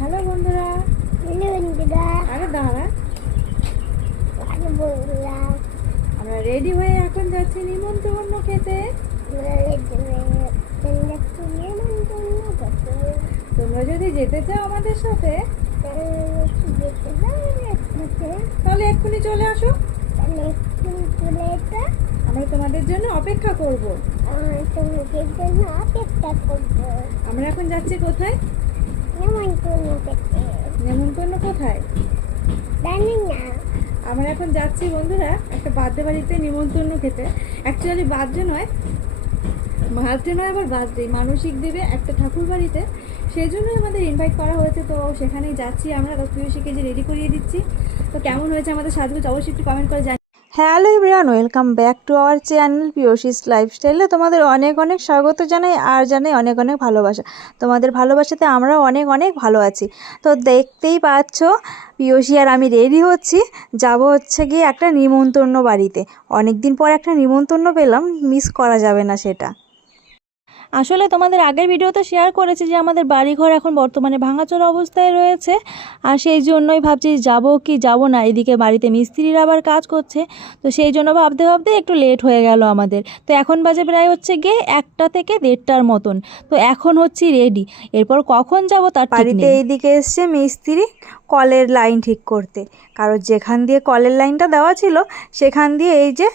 Hello বন্ধুরা, আরে দাঁড়া, আমরা রেডি হয়ে এখন যাচ্ছি নিমন্ত্রণ খেতে। তোমরা যদি যেতে চাও আমাদের সাথে তাহলে এক্ষুনি চলে আসো, আমরা তোমাদের জন্য অপেক্ষা করব। আমরা এখন যাচ্ছি কোথায়? নেমন্তন্ন কোথায় জানি না। আমরা এখন যাচ্ছি বন্ধুরা একটা বার্থডে বাড়িতে নিমন্ত্রণ খেতে। অ্যাকচুয়ালি বার্থডে নয়, আবার বার্থডে মানসিক দেবে একটা ঠাকুর বাড়িতে, সেই জন্যই আমাদের ইনভাইট করা হয়েছে। তো সেখানেই যাচ্ছি আমরা। পিয়সীকে যে রেডি করিয়ে দিচ্ছি। তো কেমন হয়েছে আমাদের সাজগোজ অবশ্যই একটু কমেন্ট করে জানি। Hello everyone, welcome back to our channel Piyasi's লাইফস্টাইলে তোমাদের অনেক অনেক স্বাগত জানাই আর জানাই অনেক অনেক ভালোবাসা। তোমাদের ভালোবাসাতে আমরাও অনেক অনেক ভালো আছি। তো দেখতেই পাচ্ছ পিয়সী আর আমি রেডি হচ্ছি, যাব হচ্ছে গিয়ে একটা নিমন্ত্রণ বাড়িতে। অনেক দিন পর একটা নিমন্ত্রণ পেলাম, মিস করা যাবে না সেটা। আসলে তোমাদের আগের ভিডিওতে শেয়ার করেছি যে আমাদের বাড়িঘর এখন বর্তমানে ভাঙাচোরা অবস্থায় রয়েছে, আর সেই জন্যই ভাবছি যাব কি যাব না। এদিকে বাড়িতে মিস্ত্রিরা আবার কাজ করছে, তো সেই জন্য ভাবতে ভাবতে একটু লেট হয়ে গেল আমাদের। তো এখন বাজে প্রায় হচ্ছে গিয়ে 1টা থেকে 1:30টার মতন। তো এখন হচ্ছি রেডি, এরপর কখন যাব তার ঠিক নেই। বাড়িতে এইদিকে এসছে মিস্ত্রি কলের লাইন ঠিক করতে, কারণ যেখান দিয়ে কলের লাইনটা দেওয়া ছিল সেখান দিয়ে এই যে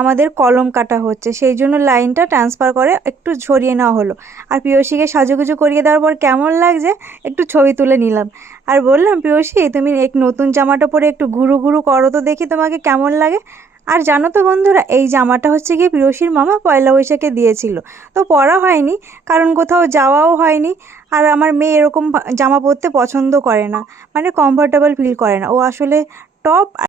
আমাদের কলম কাটা হচ্ছে, সেই জন্য লাইনটা ট্রান্সফার করে একটু সরিয়ে নেওয়া হলো। আর পিয়সীকে সাজুগুজু করিয়ে দেওয়ার পর কেমন লাগছে একটু ছবি তুলে নিলাম। আর বললাম, পিয়সী তুমি এক নতুন জামাটা পরে একটু ঘুরু ঘুরু করো তো দেখি তোমাকে কেমন লাগে। আর জানো তো বন্ধুরা, এই জামাটা হচ্ছে গিয়ে পিয়সীর মামা পয়লা বৈশাখে দিয়েছিল। তো পরা হয়নি, কারণ কোথাও যাওয়াও হয়নি। আর আমার মেয়ে এরকম জামা পরতে পছন্দ করে না, মানে কমফোর্টেবল ফিল করে না। ও আসলে টপ